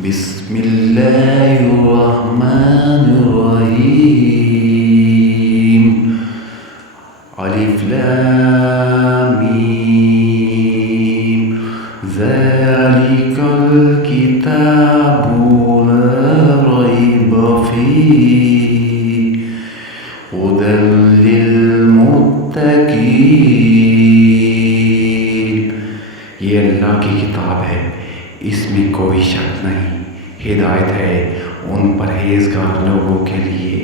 बिस्मिल्लाहिर्रहमानिर्रहीम। अलिफ लाम मीम। ज़ालिकल किताबु ला रैब फ़ीह हुदल लिल मुत्तक़ीन। ये अल्लाह की किताब है, इसमें कोई शक नहीं। हिदायत है उन परहेजगार लोगों के लिए।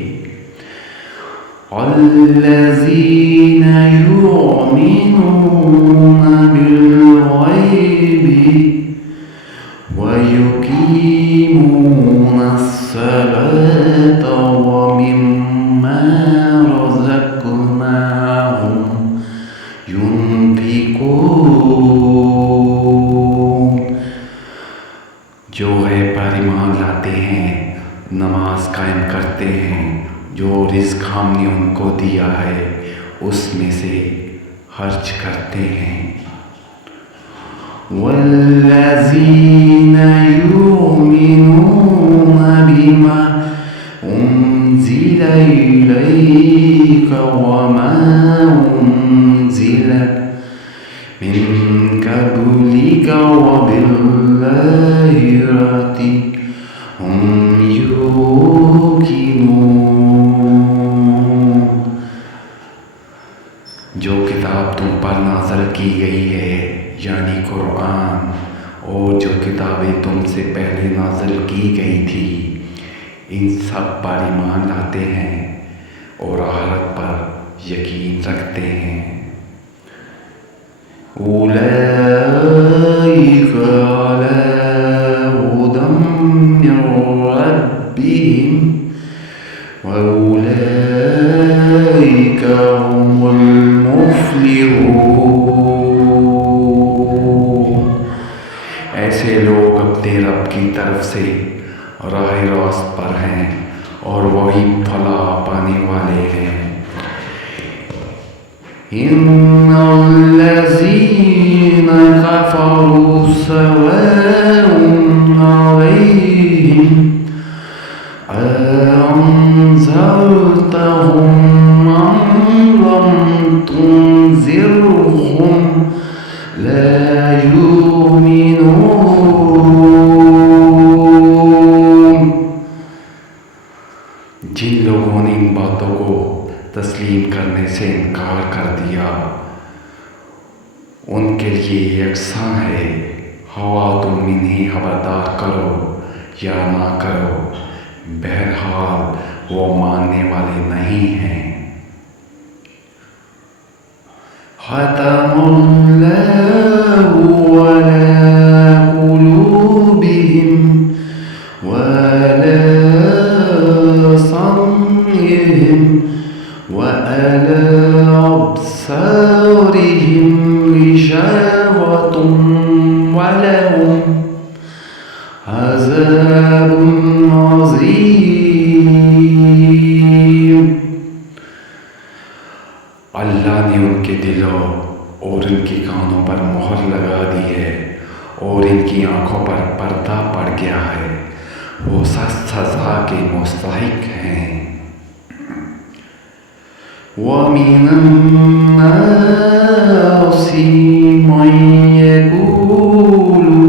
अल्लज़ीना युमिनूना बिल-ग़ैबि व युक़ीमूनस-सलात व मिम्मा रज़क़नाहुम युनफ़िक़ून। जो गैब पर ईमान लाते हैं, नमाज कायम करते हैं, जो रिज़्क़ हमने उनको दिया है उसमें से खर्च करते हैं। वल्लज़ीना युमिनूना बिमा उन्ज़िला इलैका व मा उन्ज़िला मिन क़ब्लिका व बिल-आखिरति हुम यूक़िनून। जो किताब तुम पर नाज़िल की गई है यानी कुरान, और जो किताबें तुमसे पहले नाज़िल की गई थी, इन सब पर ईमान लाते हैं और आखिरत पर यकीन रखते हैं। उलाइका अला हुदम मिन रब्बिहिम व उलाइका हुमुल मुफ़्लिहून। ऐसे लोग अपने रब की तरफ से राह रास्त पर हैं और वही फलाह पाने वाले हैं। इन्नल्लज़ीना कफ़रू सवाउन अलैहिम अअन्ज़रतहुम अम लम तुनज़िरहुम ला युमिनून। जिन लोगों ने इन बातों को तस्लीम करने से इनकार कर दिया, उनके लिए यकसां है, हवा तुम इन्हें खबरदार करो या ना करो, बहरहाल वो मानने वाले नहीं हैं। ख़तमुल्लाहु अला क़ुलूबिहिम व अला समइहिम व अला अब्सारिहिम गिशावतुन व लहुम अज़ाबुन अज़ीम। अल्लाह ने उनके दिलों और इनके कानों पर मोहर लगा दी है और इनकी आंखों पर पर्दा पड़ गया है। वो सख्त सज़ा के मुस्तहिक हैं। वमिनन्नासि मन यक़ूलु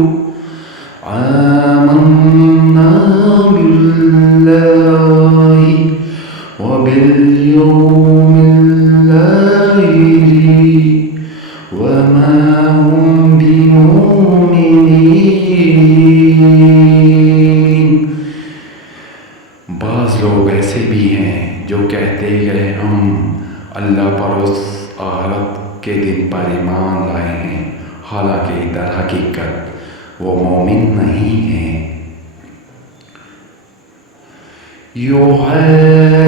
आमन्ना बिल्लाहि व बिल-यौमिल आखिरि व मा हुम बिमुमिनीन। बाज़ लोग ऐसे भी हैं जो कहते हैं हम अल्लाह पर उस आखिरत के दिन पर ईमान लाए हैं, हालांकि दर हकीकत वो मोमिन नहीं हैं।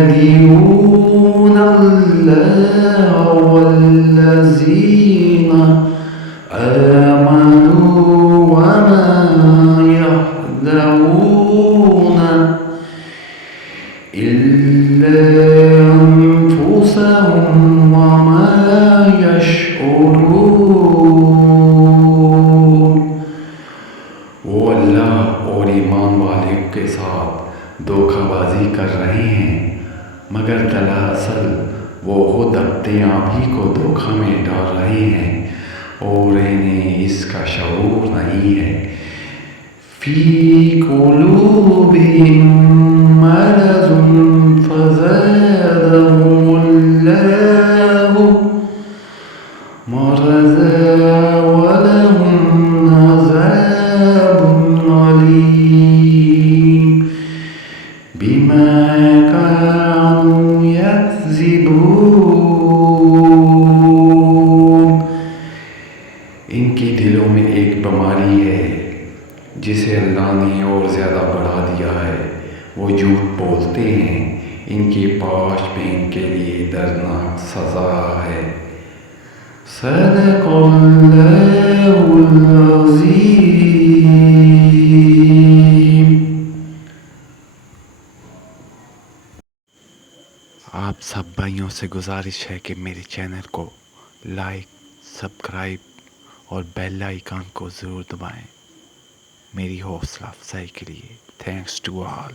युहादिऊन अल्लाह वल्लज़ीना आमनू व मा यहज़ऊन इल्ला अनफुसहुम व मा यशऊरून। वो अल्लाह और ईमान वालों के साथ धोखाबाजी कर रहे हैं, मगर दरअसल वो खुद अपने आप ही को धोखा में डाल रहे हैं और इन्हें इसका शऊर नहीं है। फी कुलूबिहिम मरज़ुन फ़ज़ादहुमुल्लाहु मरज़ा वलहुम अज़ाबुन अलीम बिमा कानू यक्ज़िबून। इनके दिलों में एक बीमारी है जिसे अल्लाह ने और ज़्यादा बढ़ा दिया है। वो झूठ बोलते हैं, इनके पास में इनके लिए दर्दनाक सज़ा है। सदक़ल्लाहुल अज़ीम। आप सब भाइयों से गुजारिश है कि मेरे चैनल को लाइक, सब्सक्राइब और बेल आइकन को ज़रूर दबाएं मेरी हौसला अफजाई के लिए। Thanks to all.